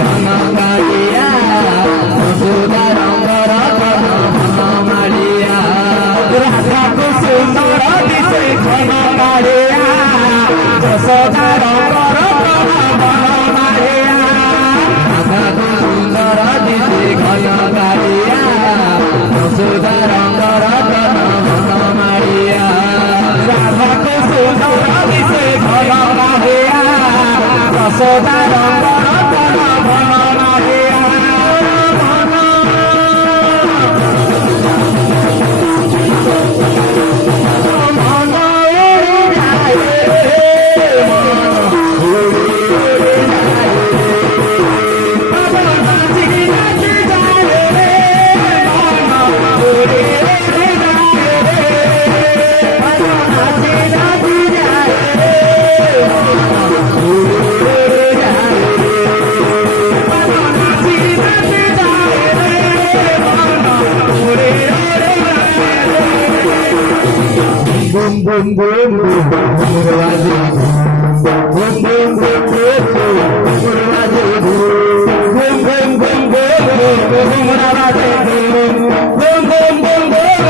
ঘন কালিয়া যশোদা রঙ্গর ঘন ঘন মারিয়া রাধাকে সুন্দর দিশে ঘন কালিয়া যশোদা রঙ্গর ঘন ঘন মারিয়া রাধাকে সুন্দর দিশে ঘন কালিয়া যশোদা রঙ্গর ঘন ঘন মারিয়া রাধাকে সুন্দর দিশে ঘন কালিয়া যশোদা রঙ্গর ঘন ঘন মারিয়া boom boom boom boom murwazi boom boom boom boom murwazi boom boom boom boom murwazi boom boom boom boom murwazi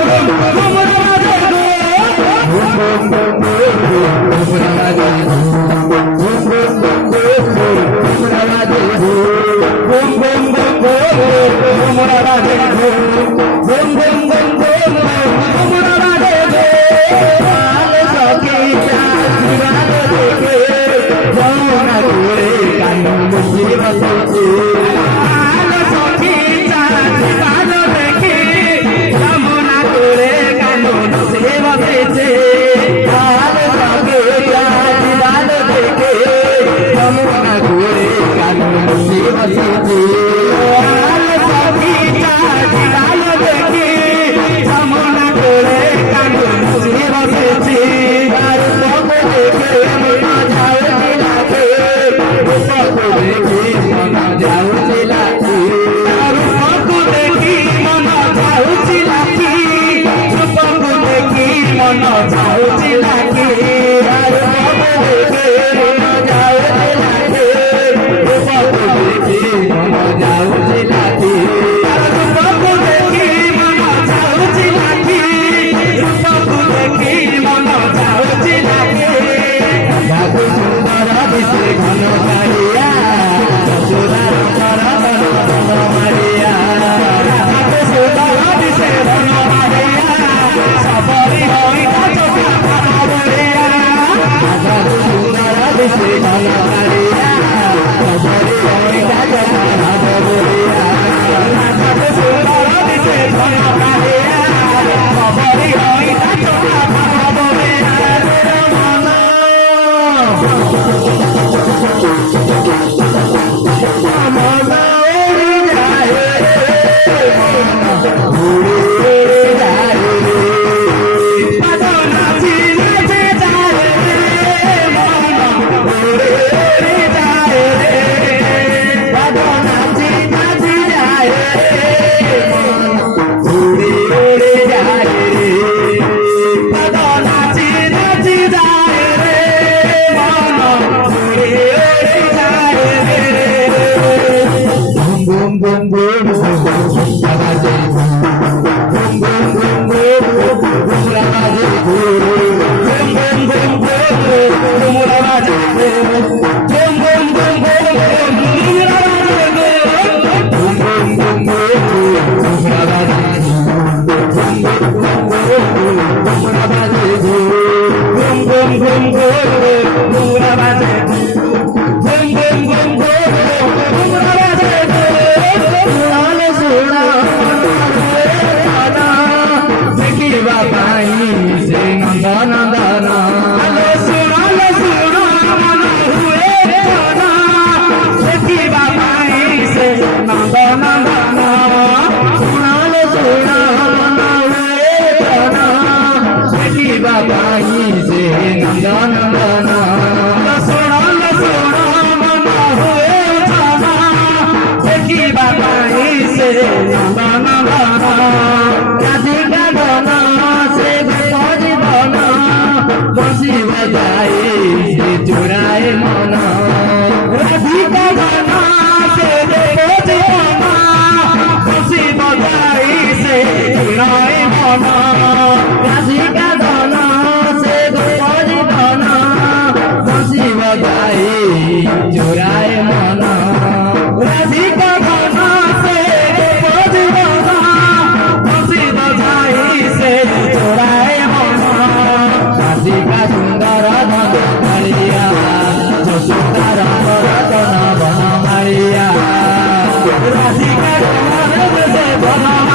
boom boom boom boom murwazi boom boom boom boom murwazi boom boom boom boom murwazi boom boom boom boom murwazi लाल सखी चाँद देखे जमुना घोड़े कानू मुझे बसोचे लाल सखी चाँद देखे जमुना घोड़े कानू मुझे बसोचे लाल सखी चाँद देखे जमुना घोड़े कानू मुझे बसोचे लाल सखी चाँद देखे जमुना घोड़े कानू मुझे बसेছে আর পথ দেখে মন যাওছে লাগে পথ দেখে মন যাওছে লাগে আর পথ দেখি মন যাওছে লাগে পথ দেখি মন যাওছে লাগে আর পথ দেখে মন যাওছে লাগে পথ দেখি মন যাওছে লাগে আর পথ দেখি মন যাওছে লাগে পথ দেখি মন যাওছে লাগে রাধাকে সুন্দর দিশে ঘন কালিয়া যশোদা রঙ্গর ঘন ঘন মারিয়া রাধাকে সুন্দর দিশে ঘন মারিয়া সবরি হইতা চোখা ভাবরিয়া রাধাকে সুন্দর দিশে ঘন কালিয়া সবরি হইতা চোখা ভাবরিয়া রাধাকে সুন্দর দিশে ঘন কালিয়া সবরি হইতা চোখা ভাবরিয়া चुराए मना राधिका गाना से মন রাধিকা ধন সে গোপী ধন বসি বজাই চোরায় মন রাধিকা ধন সে গোপী ধন বসি বজাই সে চোরায় মন রাধিকা সুন্দর ধন মারিয়া যশোদার রতন বন মারিয়া রাধিকা ধন বন